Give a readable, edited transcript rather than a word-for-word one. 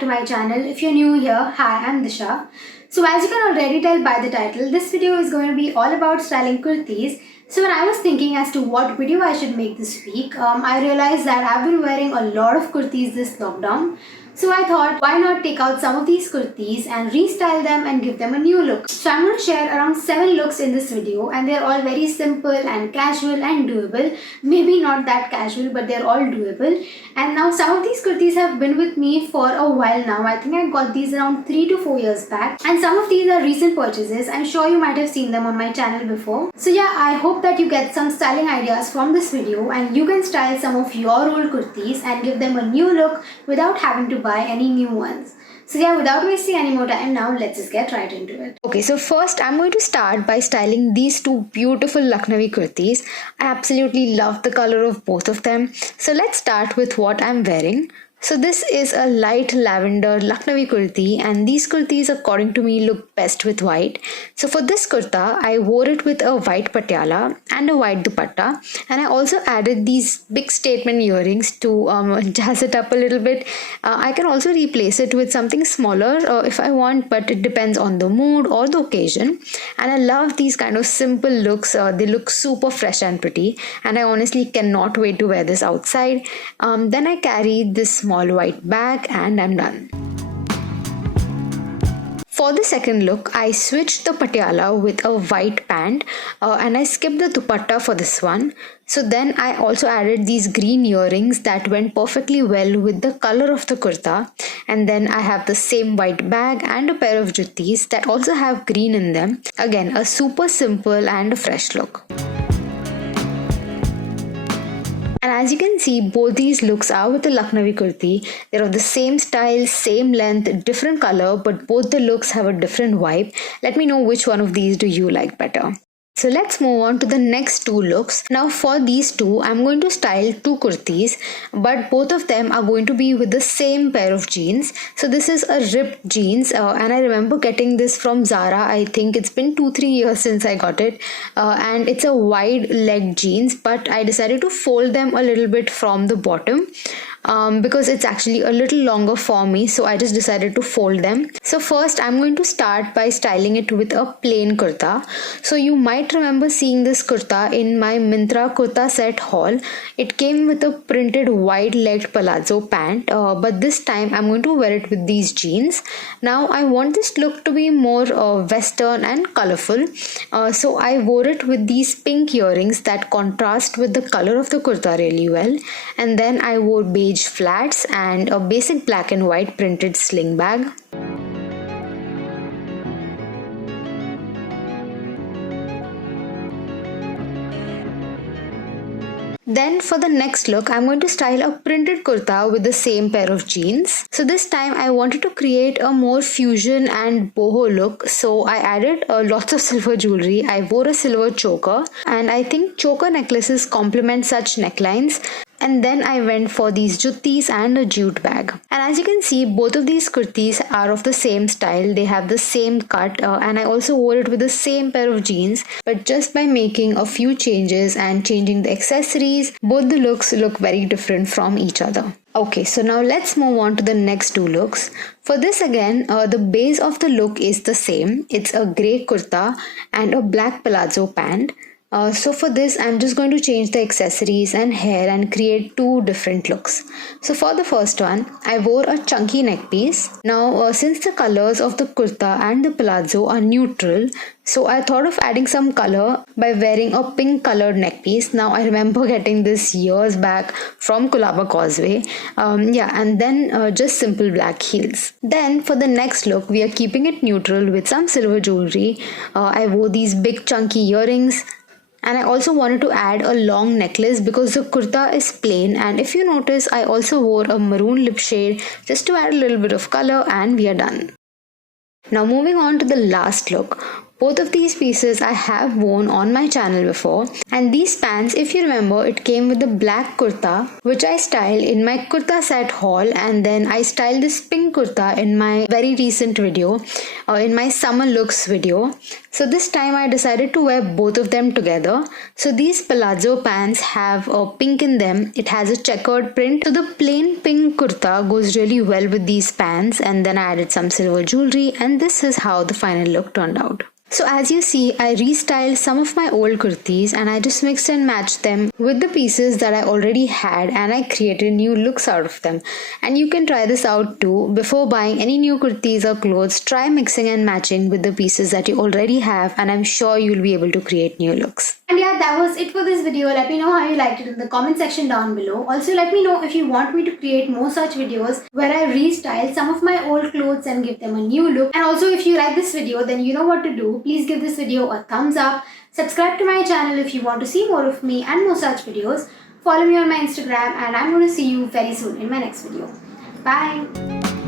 back to my channel. If you're new here, hi, I'm Disha. So as you can already tell by the title, this video is going to be all about styling kurtis. So when I was thinking as to what video I should make this week, I realized that I've been wearing a lot of kurtis this lockdown. So I thought, why not take out some of these kurtis and restyle them and give them a new look. So I'm going to share around 7 looks in this video, and they're all very simple and casual and doable. Maybe not that casual, but they're all doable. And now some of these kurtis have been with me for a while now. I think I got these around 3 to 4 years back. And some of these are recent purchases. I'm sure you might have seen them on my channel before. So yeah, I hope that you get some styling ideas from this video and you can style some of your old kurtis and give them a new look without having to buy any new ones. So yeah, without wasting any more time now, let's just get right into it. Okay, so first I'm going to start by styling these two beautiful Lucknowi kurtis. I absolutely love the color of both of them. So let's start with what I'm wearing. So this is a light lavender Lucknowi kurti, and these kurtis according to me look best with white. So for this kurta, I wore it with a white patiala and a white dupatta, and I also added these big statement earrings to jazz it up a little bit. I can also replace it with something smaller if I want, but it depends on the mood or the occasion. And I love these kind of simple looks. They look super fresh and pretty, and I honestly cannot wait to wear this outside. Then I carried this small white bag and I'm done. For the second look, I switched the patiala with a white pant and I skipped the dupatta for this one. So then I also added these green earrings that went perfectly well with the color of the kurta. And then I have the same white bag and a pair of juttis that also have green in them. Again, a super simple and a fresh look. And as you can see, both these looks are with the Lucknowi kurti. They're of the same style, same length, different color, but both the looks have a different vibe. Let me know which one of these do you like better. So let's move on to the next two looks. Now for these two, I'm going to style two kurtis, but both of them are going to be with the same pair of jeans. So this is a ripped jeans and I remember getting this from Zara. I think it's been 2-3 years since I got it, and it's a wide leg jeans, but I decided to fold them a little bit from the bottom. Because it's actually a little longer for me, so I just decided to fold them. So first I'm going to start by styling it with a plain kurta. So you might remember seeing this kurta in my Myntra kurta set haul. It came with a printed wide legged palazzo pant, but this time I'm going to wear it with these jeans. Now I want this look to be more western and colorful, so I wore it with these pink earrings that contrast with the color of the kurta really well, and then I wore beige flats and a basic black and white printed sling bag. Then for the next look, I'm going to style a printed kurta with the same pair of jeans. So this time I wanted to create a more fusion and boho look. So I added lots of silver jewelry. I wore a silver choker, and I think choker necklaces complement such necklines. And then I went for these juttis and a jute bag. And as you can see, both of these kurtis are of the same style. They have the same cut, and I also wore it with the same pair of jeans. But just by making a few changes and changing the accessories, both the looks look very different from each other. Okay, so now let's move on to the next two looks. For this again, the base of the look is the same. It's a grey kurta and a black palazzo pant. So for this, I'm just going to change the accessories and hair and create two different looks. So for the first one, I wore a chunky neck piece. Now since the colors of the kurta and the palazzo are neutral, so I thought of adding some color by wearing a pink colored neck piece. Now I remember getting this years back from Colaba Causeway. And then just simple black heels. Then for the next look, we are keeping it neutral with some silver jewelry. I wore these big chunky earrings. And I also wanted to add a long necklace because the kurta is plain, and if you notice, I also wore a maroon lip shade just to add a little bit of color, and we are done. Now moving on to the last look. Both of these pieces I have worn on my channel before, and these pants, if you remember, it came with the black kurta which I styled in my kurta set haul, and then I styled this pink kurta in my very recent video, in my summer looks video. So this time I decided to wear both of them together. So these palazzo pants have pink in them. It has a checkered print. So the plain pink kurta goes really well with these pants, and then I added some silver jewelry, and this is how the final look turned out. So as you see, I restyled some of my old kurtis and I just mixed and matched them with the pieces that I already had, and I created new looks out of them. And you can try this out too. Before buying any new kurtis or clothes, try mixing and matching with the pieces that you already have, and I'm sure you'll be able to create new looks. And yeah, that was it for this video. Let me know how you liked it in the comment section down below. Also, let me know if you want me to create more such videos where I restyle some of my old clothes and give them a new look. And also, if you like this video, then you know what to do. Please give this video a thumbs up. Subscribe to my channel if you want to see more of me and more such videos. Follow me on my Instagram, and I'm going to see you very soon in my next video. Bye.